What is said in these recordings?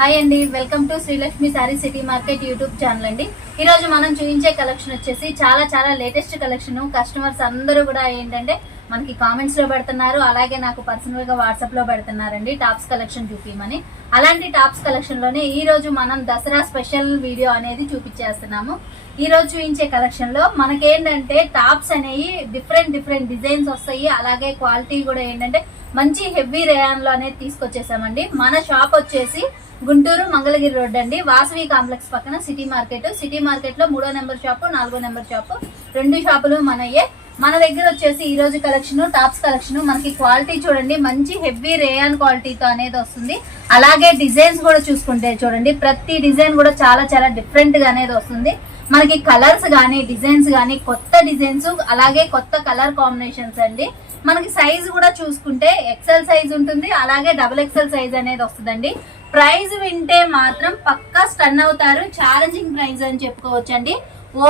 Hi అండి welcome to Srilakshmi saree city market YouTube channel అండి. ఈ రోజు మనం చూపించే కలెక్షన్ వచ్చేసి చాలా చాలా లేటెస్ట్ కలెక్షన్ కస్టమర్స్ అందరూ కూడా ఏంటంటే మనకి కామెంట్స్లో పెడుతున్నారు అలాగే నాకు పర్సనల్గా వాట్సాప్లో పెడుతున్నారండి టాప్స్ కలెక్షన్ చూపించమని అలాంటి టాప్స్ కలెక్షన్లోనే ఈ రోజు మనం దసరా స్పెషల్ వీడియో అనేది చూపించేస్తున్నాము. ఈ రోజు చూపించే కలెక్షన్లో మనకేంటంటే టాప్స్ అనేవి డిఫరెంట్ డిఫరెంట్ డిజైన్స్ వస్తాయి. అలాగే క్వాలిటీ కూడా ఏంటంటే మంచి హెవీ రేయాన్లో అనేది తీసుకొచ్చేసామండి. మన షాప్ వచ్చేసి గుంటూరు మంగళగిరి రోడ్ అండి. వాసవి కాంప్లెక్స్ పక్కన సిటీ మార్కెట్. సిటీ మార్కెట్లో మూడో నెంబర్ షాపు నాలుగో నెంబర్ షాపు. రెండు షాపులు మనయ్యే. మన దగ్గర వచ్చేసి ఈ రోజు కలెక్షన్ టాప్స్ కలెక్షన్. మనకి క్వాలిటీ చూడండి మంచి హెవీ రేయాన్ క్వాలిటీతో అనేది వస్తుంది. అలాగే డిజైన్స్ కూడా చూసుకుంటే చూడండి ప్రతి డిజైన్ కూడా చాలా చాలా డిఫరెంట్గా అనేది వస్తుంది. మనకి కలర్స్ గానీ డిజైన్స్ గానీ కొత్త డిజైన్స్ అలాగే కొత్త కలర్ కాంబినేషన్స్ అండి. మనకి సైజ్ కూడా చూసుకుంటే ఎక్సెల్ సైజ్ ఉంటుంది అలాగే డబుల్ ఎక్సెల్ సైజ్ అనేది వస్తుందండి. ప్రైజ్ వింటే మాత్రం పక్కా స్టన్ అవుతారు. ఛాలెంజింగ్ ప్రైజ్ అని చెప్పుకోవచ్చండి.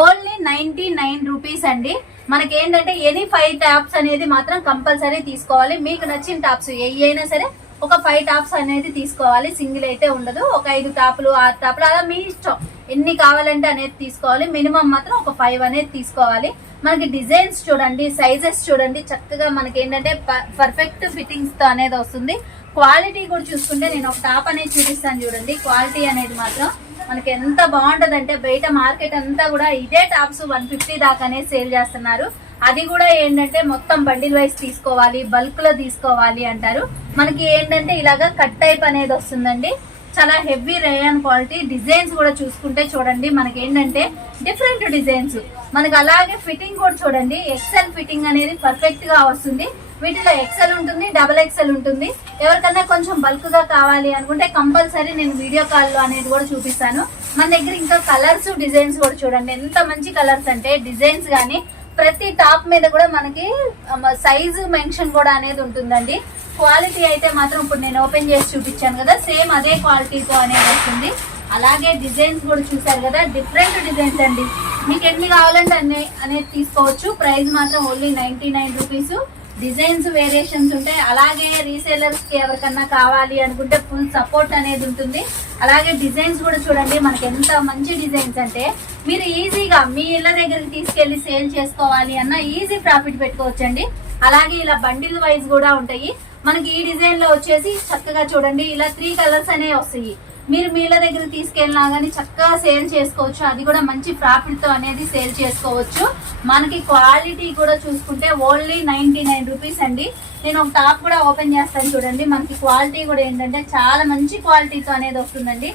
ఓన్లీ నైన్టీ నైన్ రూపీస్ అండి. మనకి ఏంటంటే ఎనీ ఫైవ్ టాప్స్ అనేది మాత్రం కంపల్సరీ తీసుకోవాలి. మీకు నచ్చిన టాప్స్ ఏ అయినా సరే ఒక ఫైవ్ టాప్స్ అనేది తీసుకోవాలి. సింగిల్ అయితే ఉండదు. ఒక ఐదు టాపులు ఆరు టాపులు అలా మీ ఇష్టం. ఎన్ని కావాలంటే అనేది తీసుకోవాలి. మినిమం మాత్రం ఒక ఫైవ్ అనేది తీసుకోవాలి. మనకి డిజైన్స్ చూడండి సైజెస్ చూడండి చక్కగా మనకి ఏంటంటే పర్ఫెక్ట్ ఫిట్టింగ్స్తో అనేది వస్తుంది. క్వాలిటీ కూడా చూసుకుంటే నేను ఒక టాప్ అనేది చూపిస్తాను చూడండి. క్వాలిటీ అనేది మాత్రం మనకి ఎంత బాగుంటుందంటే బయట మార్కెట్ అంతా కూడా ఇదే టాప్స్ వన్ ఫిఫ్టీ దాకానే సేల్ చేస్తున్నారు. అది కూడా ఏంటంటే మొత్తం బండిల్ వైస్ తీసుకోవాలి బల్క్లో తీసుకోవాలి అంటారు. మనకి ఏంటంటే ఇలాగా కట్ టైప్ అనేది వస్తుందండి. చాలా హెవీ రేయన్ క్వాలిటీ డిజైన్స్ కూడా చూసుకుంటే చూడండి మనకి ఏంటంటే డిఫరెంట్ డిజైన్స్ మనకు అలాగే ఫిట్టింగ్ కూడా చూడండి ఎక్సెల్ ఫిట్టింగ్ అనేది పర్ఫెక్ట్గా వస్తుంది. వీటిలో ఎక్సెల్ ఉంటుంది డబల్ ఎక్సెల్ ఉంటుంది. ఎవరికన్నా కొంచెం బల్క్గా కావాలి అనుకుంటే కంపల్సరీ నేను వీడియో కాల్లో అనేది కూడా చూపిస్తాను. మన దగ్గర ఇంకా కలర్స్ డిజైన్స్ కూడా చూడండి. ఎంత మంచి కలర్స్ అంటే డిజైన్స్ కానీ ప్రతి టాప్ మీద కూడా మనకి um, సైజు మెన్షన్ కూడా అనేది ఉంటుందండి. క్వాలిటీ అయితే మాత్రం ఇప్పుడు నేను ఓపెన్ చేసి చూపించాను కదా సేమ్ అదే క్వాలిటీతో అనేది వస్తుంది. అలాగే డిజైన్స్ కూడా చూసారు కదా డిఫరెంట్ డిజైన్స్ అండి. మీకు ఎన్ని కావాలంటే అన్ని అనేది తీసుకోవచ్చు. ప్రైస్ మాత్రం only ninety nine rupees. Designs variations ఉంటాయి అలాగే రీసేలర్స్కి ఎవరికన్నా కావాలి అనుకుంటే ఫుల్ సపోర్ట్ అనేది ఉంటుంది. అలాగే డిజైన్స్ కూడా చూడండి మనకి ఎంత మంచి డిజైన్స్ అంటే మీరు ఈజీగా మీ ఇళ్ళ దగ్గరికి తీసుకెళ్ళి సేల్ చేసుకోవాలి అన్న ఈజీ ప్రాఫిట్ పెట్టుకోవచ్చండి. అలాగే ఇలా బండిల్ వైజ్ కూడా ఉంటాయి. మనకి ఈ డిజైన్లో వచ్చేసి చక్కగా చూడండి ఇలా త్రీ కలర్స్ అనేవి వస్తాయి. మీరు మీల దగ్గర తీసుకెళ్ళినా కానీ చక్కగా సేల్ చేసుకోవచ్చు. అది కూడా మంచి ప్రాఫిట్తో అనేది సేల్ చేసుకోవచ్చు. మనకి క్వాలిటీ కూడా చూసుకుంటే ఓన్లీ నైన్టీ నైన్ రూపీస్ అండి. నేను ఒక టాప్ కూడా ఓపెన్ చేస్తాను చూడండి. మనకి క్వాలిటీ కూడా ఏంటంటే చాలా మంచి క్వాలిటీతో అనేది వస్తుందండి.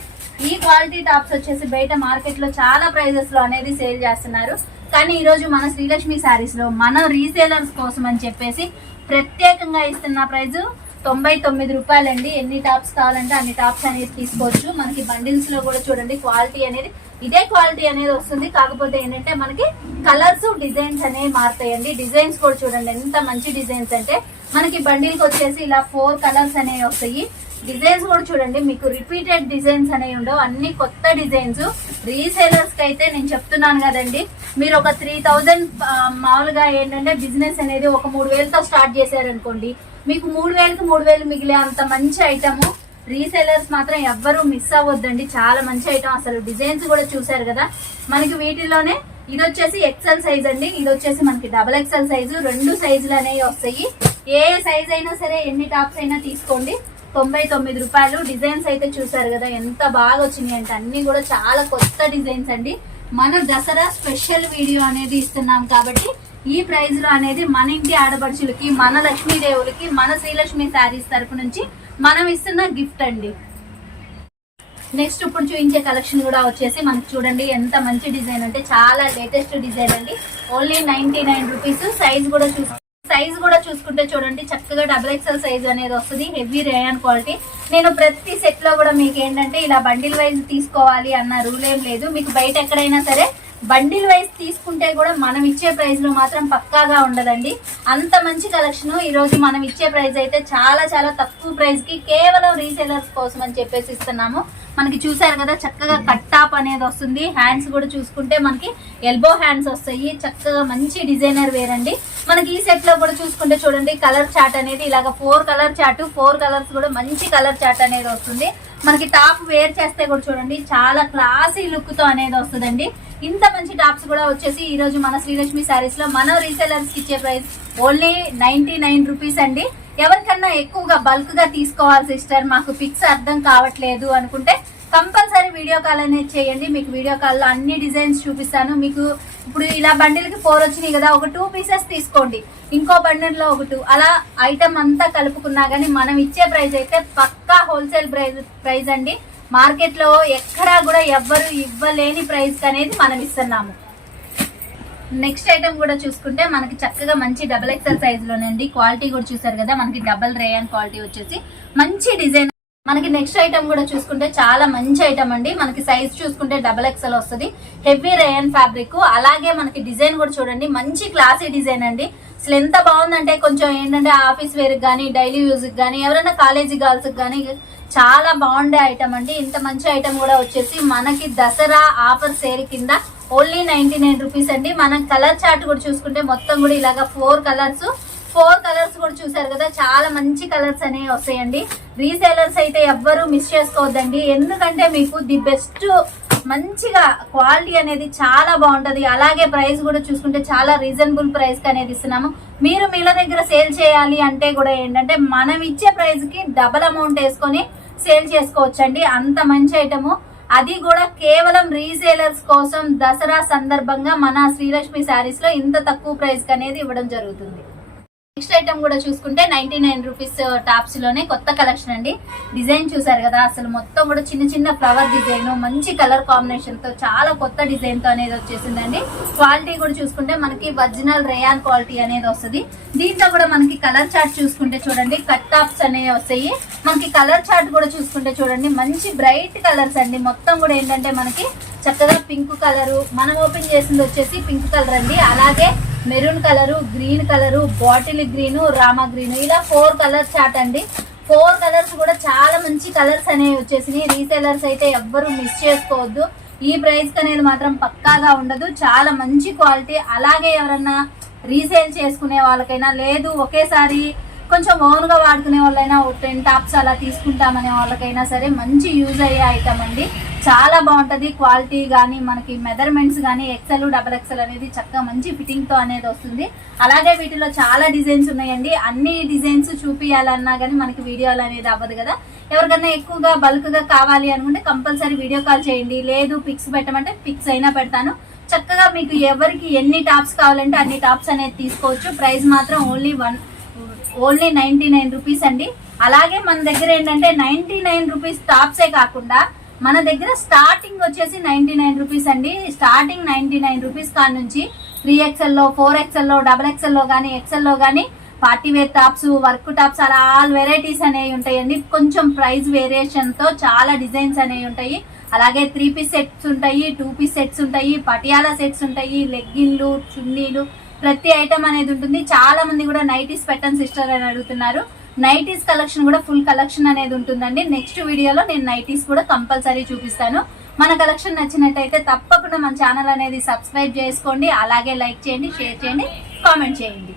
ఈ క్వాలిటీ టాప్స్ వచ్చేసి బయట మార్కెట్లో చాలా ప్రైజెస్లో అనేది సేల్ చేస్తున్నారు. కానీ ఈ రోజు మన శ్రీలక్ష్మి శారీస్లో మన రీసేలర్స్ కోసం అని చెప్పేసి ప్రత్యేకంగా ఇస్తున్న ప్రైజ్ తొంభై తొమ్మిది రూపాయలండి. ఎన్ని టాప్స్ కావాలంటే అన్ని టాప్స్ అనేది తీసుకోవచ్చు. మనకి బండిల్స్లో కూడా చూడండి క్వాలిటీ అనేది ఇదే క్వాలిటీ అనేది వస్తుంది. కాకపోతే ఏంటంటే మనకి కలర్స్ డిజైన్స్ అనేవి మారుతాయండి. డిజైన్స్ కూడా చూడండి ఎంత మంచి డిజైన్స్ అంటే మనకి బండిల్కి వచ్చేసి ఇలా ఫోర్ కలర్స్ అనేవి వస్తాయి. డిజైన్స్ కూడా చూడండి మీకు రిపీటెడ్ డిజైన్స్ అనేవి ఉండవు. అన్ని కొత్త డిజైన్స్. రీసేలర్స్కి అయితే నేను చెప్తున్నాను కదండి మీరు ఒక త్రీ థౌజండ్ మామూలుగా ఏంటంటే బిజినెస్ అనేది ఒక మూడు వేలతో స్టార్ట్ చేశారనుకోండి మీకు మూడు వేలకు మూడు వేలు మిగిలే అంత మంచి ఐటమ్ రీసెలర్స్ మాత్రం ఎవ్వరూ మిస్ అవ్వద్దండి. చాలా మంచి ఐటమ్ అసలు డిజైన్స్ కూడా చూసారు కదా. మనకి వీటిలోనే ఇది వచ్చేసి ఎక్సెల్ సైజ్ అండి. ఇది వచ్చేసి మనకి డబల్ ఎక్సెల్ సైజు రెండు సైజులు అనేవి వస్తాయి. ఏ సైజ్ అయినా సరే ఎన్ని టాప్స్ అయినా తీసుకోండి. తొంభై తొమ్మిది రూపాయలు డిజైన్స్ అయితే చూసారు కదా. ఎంత బాగా వచ్చినాయి అంటే అన్ని కూడా చాలా కొత్త డిజైన్స్ అండి. మన దసరా స్పెషల్ వీడియో అనేది ఇస్తున్నాం కాబట్టి ఈ ప్రైజ్లో అనేది మన ఇంటి ఆడపడుచులకి మన లక్ష్మీదేవులకి మన శ్రీలక్ష్మి శారీస్ తరపు నుంచి మనం ఇస్తున్న గిఫ్ట్ అండి. నెక్స్ట్ ఇప్పుడు చూపించే కలెక్షన్ కూడా వచ్చేసి మనకు చూడండి ఎంత మంచి డిజైన్ అంటే చాలా లేటెస్ట్ డిజైన్ అండి. Only ninety nine rupees size కూడా చూసి సైజ్ కూడా చూసుకుంటే చూడండి చక్కగా డబుల్ ఎక్స్ఎల్ సైజ్ అనేది వస్తుంది హెవీ రేయన్ క్వాలిటీ నేను ప్రతి సెట్లో కూడా మీకు ఏంటంటే ఇలా బండిల్ వైజ్ తీసుకోవాలి అన్న రూల్ ఏం లేదు. మీకు బయట ఎక్కడైనా సరే బండిల్ వైజ్ తీసుకుంటే కూడా మనం ఇచ్చే ప్రైస్లో మాత్రం పక్కాగా ఉండదండి. అంత మంచి కలెక్షన్ ఈరోజు మనం ఇచ్చే ప్రైస్ అయితే చాలా చాలా తక్కువ ప్రైస్కి కేవలం రీసేలర్స్ కోసం అని చెప్పేసి ఇస్తున్నాము. మనకి చూసారు కదా చక్కగా కట్ టాప్ అనేది వస్తుంది. హ్యాండ్స్ కూడా చూసుకుంటే మనకి ఎల్బో హ్యాండ్స్ వస్తాయి. చక్కగా మంచి డిజైనర్ వేర్ అండి. మనకి ఈ సెట్లో కూడా చూసుకుంటే చూడండి కలర్ చాట్ అనేది ఇలాగ four colour chart four colours కూడా మంచి కలర్ చాట్ అనేది వస్తుంది. మనకి టాప్ వేర్ చేస్తే కూడా చూడండి చాలా క్లాసీ లుక్తో అనేది వస్తుందండి. ఇంత మంచి టాప్స్ కూడా వచ్చేసి ఈ రోజు మన శ్రీలక్ష్మి శారీస్లో మన రీసెలర్స్ ఇచ్చే price only ninety nine rupees అండి. ఎవరికన్నా ఎక్కువగా బల్క్గా తీసుకోవాలి సిస్టర్. మాకు పిక్స్ అర్థం కావట్లేదు అనుకుంటే కంపల్సరీ వీడియో కాల్ అనేది చేయండి. మీకు వీడియో కాల్లో అన్ని డిజైన్స్ చూపిస్తాను. మీకు ఇప్పుడు ఇలా బండిల్కి ఫోర్ వచ్చినాయి కదా ఒక టూ పీసెస్ తీసుకోండి. ఇంకో బండిల్లో ఒక టూ. అలా ఐటమ్ అంతా కలుపుకున్నా కానీ మనం ఇచ్చే ప్రైస్ అయితే పక్కా హోల్సేల్ ప్రైస్ ప్రైస్ అండి. మార్కెట్లో ఎక్కడా కూడా ఎవ్వరు ఇవ్వలేని ప్రైజ్ అనేది మనం ఇస్తున్నాము. నెక్స్ట్ ఐటమ్ కూడా చూసుకుంటే మనకి చక్కగా మంచి డబల్ ఎక్సెల్ సైజ్ లోనండి క్వాలిటీ కూడా చూసారు కదా మనకి డబల్ రేయన్ క్వాలిటీ వచ్చేసి. మంచి డిజైన్ మనకి నెక్స్ట్ ఐటమ్ కూడా చూసుకుంటే చాలా మంచి ఐటమ్ అండి. మనకి సైజ్ చూసుకుంటే డబల్ ఎక్సెల్ వస్తుంది. హెవీ రేయన్ ఫ్యాబ్రిక్ అలాగే మనకి డిజైన్ కూడా చూడండి. మంచి క్లాసీ డిజైన్ అండి. అసలు ఎంత బాగుందంటే కొంచెం ఏంటంటే ఆఫీస్ వేర్ కానీ డైలీ యూజ్ కానీ ఎవరైనా కాలేజీ గర్ల్స్ కానీ చాలా బాగుండే ఐటమ్ అండి. ఇంత మంచి ఐటమ్ కూడా వచ్చేసి మనకి దసరా ఆఫర్ సేల్ కింద ఓన్లీ నైన్టీ నైన్ రూపీస్ అండి. మనం కలర్ చార్ట్ కూడా చూసుకుంటే మొత్తం కూడా ఇలాగా ఫోర్ కలర్స్. ఫోర్ కలర్స్ కూడా చూసారు కదా చాలా మంచి కలర్స్ అనేవి వస్తాయండి. రీసేలర్స్ అయితే ఎవ్వరూ మిస్ చేసుకోవద్దండి. ఎందుకంటే మీకు ది బెస్ట్ మంచిగా క్వాలిటీ అనేది చాలా బాగుంటుంది. అలాగే ప్రైస్ కూడా చూసుకుంటే చాలా రీజనబుల్ ప్రైస్కి అనేది ఇస్తున్నాము. మీరు మీల దగ్గర సేల్ చేయాలి అంటే కూడా ఏంటంటే మనం ఇచ్చే ప్రైస్కి డబల్ అమౌంట్ వేసుకొని సేల్ చేసుకోవచ్చండి. అంత మంచి ఐటము. అది కూడా కేవలం రీసేలర్స్ కోసం దసరా సందర్భంగా మన శ్రీలక్ష్మి శారీస్లో ఇంత తక్కువ ప్రైస్కి అనేది ఇవ్వడం జరుగుతుంది. నెక్స్ట్ ఐటమ్ కూడా చూసుకుంటే నైన్టీ నైన్ రూపీస్ టాప్స్లోనే కొత్త కలెక్షన్ అండి. డిజైన్ చూసారు కదా అసలు మొత్తం కూడా చిన్న చిన్న ఫ్లవర్ డిజైన్ మంచి కలర్ కాంబినేషన్తో చాలా కొత్త డిజైన్తో అనేది వచ్చేసిందండి. క్వాలిటీ కూడా చూసుకుంటే మనకి ఒరిజినల్ రేయాన్ క్వాలిటీ అనేది వస్తుంది. దీంతో కూడా మనకి కలర్ చార్ట్ చూసుకుంటే చూడండి కట్ టాప్స్ అనేవి వస్తాయి. మనకి కలర్ చార్ట్ కూడా చూసుకుంటే చూడండి మంచి బ్రైట్ కలర్స్ అండి. మొత్తం కూడా ఏంటంటే మనకి చక్కగా పింక్ కలరు మనం ఓపెన్ చేసింది వచ్చేసి పింక్ కలర్ అండి. అలాగే maroon colour green colour bottle green Rama green. ఇలా ఫోర్ కలర్ చాట్ అండి. ఫోర్ కలర్స్ కూడా చాలా మంచి కలర్స్ అనేవి వచ్చేసినాయి. రీసేలర్స్ అయితే ఎవ్వరు మిస్ చేసుకోవద్దు. ఈ ప్రైస్ అనేది మాత్రం పక్కాగా ఉండదు. చాలా మంచి క్వాలిటీ. అలాగే ఎవరన్నా రీసేల్ చేసుకునే వాళ్ళకైనా లేదు ఒకేసారి కొంచెం ఓన్గా వాడుకునే వాళ్ళైనా టెన్ టాప్స్ అలా తీసుకుంటామనే వాళ్ళకైనా సరే మంచి యూజ్ అయ్యే ఐటమ్ అండి. చాలా బాగుంటది. క్వాలిటీ కానీ మనకి మెజర్మెంట్స్ కానీ ఎక్సెల్ డబల్ ఎక్సెల్ అనేది చక్కగా మంచి ఫిట్టింగ్తో అనేది వస్తుంది. అలాగే వీటిలో చాలా డిజైన్స్ ఉన్నాయండి. అన్ని డిజైన్స్ చూపియాలన్నా కానీ మనకి వీడియోలు అనేది అవ్వదు కదా. ఎవరికన్నా ఎక్కువగా బల్క్గా కావాలి అనుకుంటే కంపల్సరీ వీడియో కాల్ చేయండి. లేదు పిక్స్ పెట్టమంటే పిక్స్ అయినా పెడతాను. చక్కగా మీకు ఎవరికి ఎన్ని టాప్స్ కావాలంటే అన్ని టాప్స్ అనేది తీసుకోవచ్చు. ప్రైస్ మాత్రం only one only ninety nine rupees అండి. అలాగే మన దగ్గర ఏంటంటే నైన్టీ నైన్ రూపీస్ టాప్సే కాకుండా మన దగ్గర స్టార్టింగ్ వచ్చేసి నైన్టీ నైన్ రూపీస్ అండి. స్టార్టింగ్ నైన్టీ నైన్ రూపీస్ కాడ నుంచి త్రీ ఎక్స్ఎల్లో ఫోర్ ఎక్స్ఎల్లో డబల్ ఎక్స్ఎల్లో కానీ ఎక్స్ఎల్లో కానీ party wear tops work tops అలా ఆల్ వెరైటీస్ అనేవి ఉంటాయండి. కొంచెం ప్రైస్ వేరియేషన్తో చాలా డిజైన్స్ అనేవి ఉంటాయి. అలాగే త్రీ పీస్ సెట్స్ ఉంటాయి టూ పీస్ సెట్స్ ఉంటాయి పటియాలా సెట్స్ ఉంటాయి లెగ్గిన్లు చున్నీలు ప్రతి ఐటమ్ అనేది ఉంటుంది. చాలా మంది కూడా నైటీస్ పెట్టండి సిస్టర్ అని అడుగుతున్నారు. నైటీస్ కలెక్షన్ కూడా ఫుల్ కలెక్షన్ అనేది ఉంటుందండి. నెక్స్ట్ వీడియోలో నేను నైటీస్ కూడా కంపల్సరీ చూపిస్తాను. మన కలెక్షన్ నచ్చినట్టయితే తప్పకుండా మన ఛానల్ అనేది సబ్స్క్రైబ్ చేసుకోండి. అలాగే లైక్ చేయండి షేర్ చేయండి కామెంట్ చేయండి.